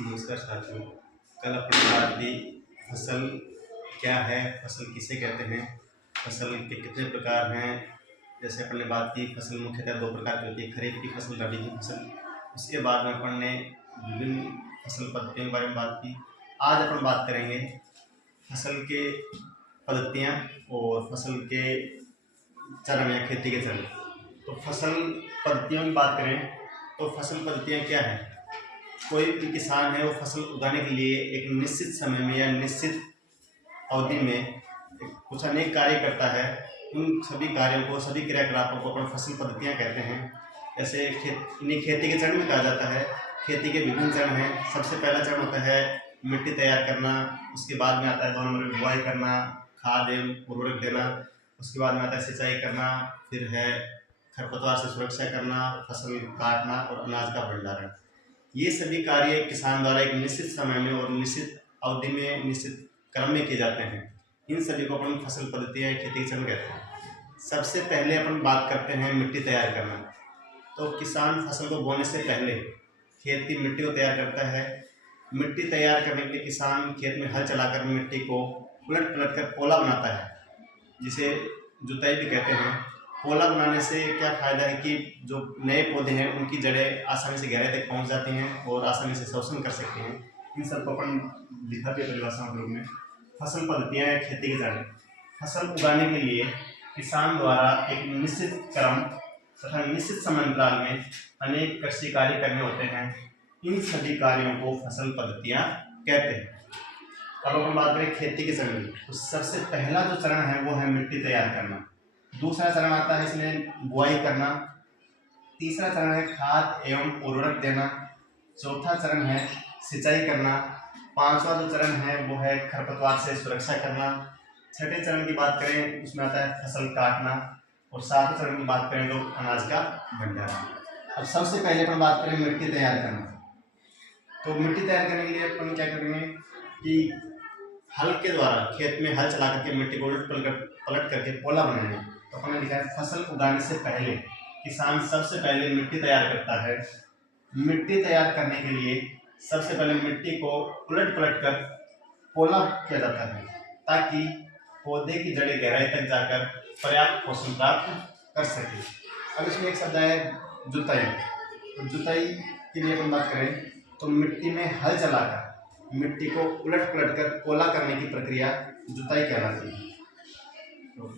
नमस्कार साथियों। कल अपनी बात की फसल क्या है, फसल किसे कहते हैं, फसल के कितने प्रकार हैं। जैसे अपन ने बात की फसल मुख्यतः दो प्रकार की होती है, खरीफ की फसल, रबी की फसल। उसके बाद में अपन ने विभिन्न फसल पद्धतियों के बारे में बात की। आज अपन बात करेंगे फसल के पद्धतियाँ और फसल के चरण या खेती के चरण। तो फसल पद्धतियों की बात करें तो फसल पद्धतियाँ क्या हैं। कोई भी किसान है वो फसल उगाने के लिए एक निश्चित समय में या निश्चित अवधि में कुछ अनेक कार्य करता है। उन सभी कार्यों को, सभी क्रियाकलापों को अपन फसल पद्धतियाँ कहते हैं। जैसे इन्हें खेती के चरण में कहा जाता है। खेती के विभिन्न चरण हैं। सबसे पहला चरण होता है मिट्टी तैयार करना। उसके बाद में आता है 2 नंबर में बुआई करना, खाद एवं उर्वरक देना। उसके बाद में आता है सिंचाई करना, फिर है खरपतवार से सुरक्षा करना, फसल काटना और अनाज का भंडारण। ये सभी कार्य किसान द्वारा एक निश्चित समय में और निश्चित अवधि में, निश्चित क्रम में किए जाते हैं। इन सभी को अपन फसल पद्धतियाँ खेती के चरण कहते हैं। सबसे पहले अपन बात करते हैं मिट्टी तैयार करना। तो किसान फसल को बोने से पहले खेत की मिट्टी को तैयार करता है। मिट्टी तैयार करने के लिए किसान खेत में हल चलाकर मिट्टी को उलट पलट कर पोला बनाता है, जिसे जुताई भी कहते हैं। पोला बनाने से क्या फ़ायदा है कि जो नए पौधे हैं उनकी जड़ें आसानी से गहराई तक पहुंच जाती हैं और आसानी से शोषण कर सकते हैं। इन सबको अपन लिखा भी परिभाषाओं के रूप में। फसल पद्धतियाँ या खेती के चरण। फसल उगाने के लिए किसान द्वारा एक निश्चित क्रम तथा निश्चित समयांतराल में अनेक कृषि कार्य करने होते हैं। इन सभी कार्यों को फसल पद्धतियाँ कहते हैं। अब अपन बात करें खेती के चरण की, तो सबसे पहला जो चरण है वो है मिट्टी तैयार करना। दूसरा चरण आता है इसमें बुआई करना। तीसरा चरण है खाद एवं उर्वरक देना। चौथा चरण है सिंचाई करना। पांचवा जो चरण है वो है खरपतवार से सुरक्षा करना। छठे चरण की बात करें उसमें आता है फसल काटना। और सातवें चरण की बात करें तो अनाज का भंडारण। अब सबसे पहले अपन बात करें मिट्टी तैयार करना। तो मिट्टी तैयार करने के लिए अपन क्या करेंगे कि हल के द्वारा खेत में हल चला करके मिट्टी को उलट पलट करके पोला बनाएंगे। तो हमने लिखा है फसल उगाने से पहले किसान सबसे पहले मिट्टी तैयार करता है। मिट्टी तैयार करने के लिए सबसे पहले मिट्टी को उलट पलट कर पोला किया जाता है, ताकि पौधे की जड़ें गहराई तक जाकर पर्याप्त पोषण प्राप्त कर सके। अब इसमें एक शब्द है जुताई। तो जुताई के लिए अपन बात करें तो मिट्टी में हल चलाकर मिट्टी को उलट पलट कर पोला करने की प्रक्रिया जुताई कहलाती है। तो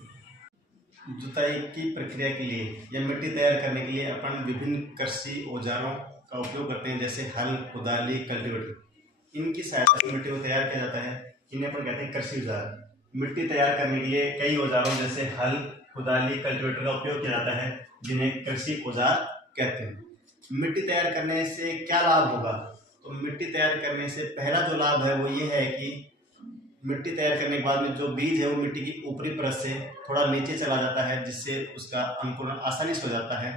जुताई की प्रक्रिया के लिए या मिट्टी तैयार करने के लिए अपन विभिन्न कृषि औजारों का उपयोग करते हैं, जैसे हल, कुदाली, कल्टीवेटर। इनकी सहायता से मिट्टी को तैयार किया जाता है। इन्हें अपन कहते हैं कृषि औजार। मिट्टी तैयार करने के लिए कई औजारों जैसे हल, कुदाली, कल्टीवेटर का उपयोग किया जाता है, जिन्हें कृषि औजार कहते हैं। मिट्टी तैयार करने से क्या लाभ होगा? तो मिट्टी तैयार करने से पहला जो लाभ है वो ये है कि मिट्टी तैयार करने के बाद में जो बीज है वो मिट्टी की ऊपरी परत से थोड़ा नीचे चला जाता है, जिससे उसका अंकुरण आसानी से हो जाता है।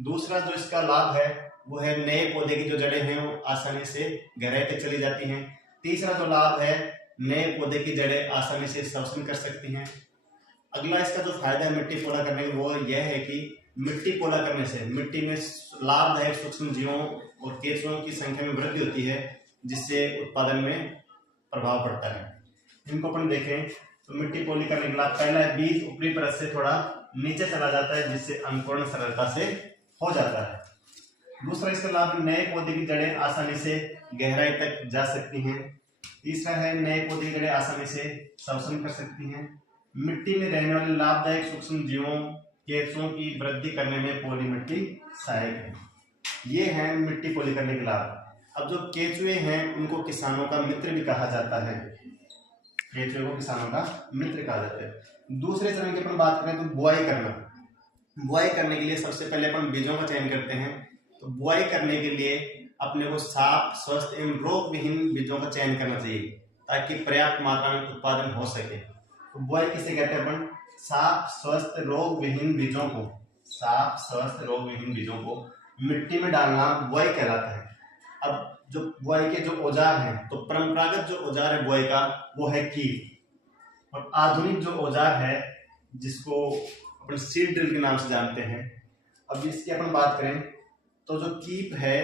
दूसरा जो इसका लाभ है वो है नए पौधे की जो जड़ें हैं वो आसानी से गहराई तक चली जाती हैं। तीसरा जो लाभ है, नए पौधे की जड़ें आसानी से शोषण कर सकती हैं। अगला इसका जो फायदा है मिट्टी पोला करने का वो यह है कि मिट्टी पोला करने से मिट्टी में लाभदायक सूक्ष्म जीवों और केंचुओं की संख्या में वृद्धि होती है, जिससे उत्पादन में प्रभाव पड़ता है। इनको अपन देखें तो मिट्टी पोली करने के बाद पहला है बीज ऊपरी परत से थोड़ा नीचे चला जाता है, जिससे अंकुरण सरलता से हो जाता है। दूसरा इसका लाभ, नए पौधे की जड़ें आसानी से गहराई तक जा सकती हैं। तीसरा है नए पौधे की जड़ें आसानी से शोषण कर सकती हैं। मिट्टी में रहने वाले लाभदायक सूक्ष्म जीवों, केंचुओं की वृद्धि करने में पोली मिट्टी सहायक है। ये है मिट्टी पोली करने के लाभ। अब जो केंचुए हैं उनको किसानों का मित्र भी कहा जाता है। केंचुए को किसानों का मित्र कहा जाता है। दूसरे चरण की अपन बात करें तो बुआई करना। बुआई करने के लिए सबसे पहले अपन बीजों का चयन करते हैं। तो बुआई करने के लिए अपने को साफ, स्वस्थ एवं रोग विहीन बीजों का चयन करना चाहिए, ताकि पर्याप्त मात्रा में उत्पादन हो सके। तो बुआई किसे कहते हैं अपन? साफ, स्वस्थ, रोग विहीन बीजों को, साफ, स्वस्थ, रोग विहीन बीजों को मिट्टी में डालना बुआई कहलाता है। अब जो बुआई के जो औजार हैं, तो परंपरागत जो औजार है बुआई का वो है कीप, और आधुनिक जो औजार है जिसको अपन सीड ड्रिल के नाम से जानते हैं। अब इसकी अपन बात करें तो जो कीप है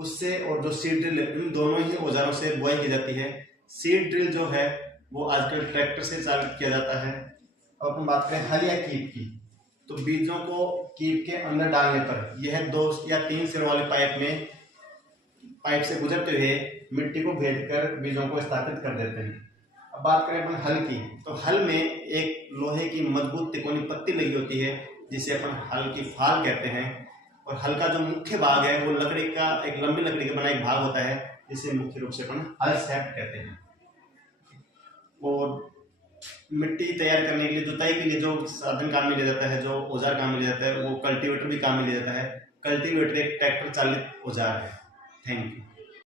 उससे और जो सीड ड्रिल इन दोनों ही औजारों से बुआई की जाती है। सीड ड्रिल जो है वो आजकल ट्रैक्टर से चालित किया जाता है। अब अपन बात करें हल या कीप की, तो बीजों को कीप के अंदर डालने पर यह 2 या 3 सिर वाले पाइप से गुजरते हुए मिट्टी को भेदकर बीजों को स्थापित कर देते हैं। अब बात करें अपन हल की, तो हल में एक लोहे की मजबूत तिकोनी पत्ती लगी होती है जिसे अपन हल की फाल कहते हैं। और हल का जो मुख्य भाग है वो लकड़ी का, एक लंबी लकड़ी का बना एक भाग होता है जिसे मुख्य रूप से अपन हल शेफ्ट कहते हैं। और मिट्टी तैयार करने के लिए, जुताई के लिए जो साधन काम में लिया जाता है, जो औजार काम में लिया जाता है, वो कल्टीवेटर भी काम में लिया जाता है। कल्टीवेटर एक ट्रैक्टर चालित औजार है। Thank you.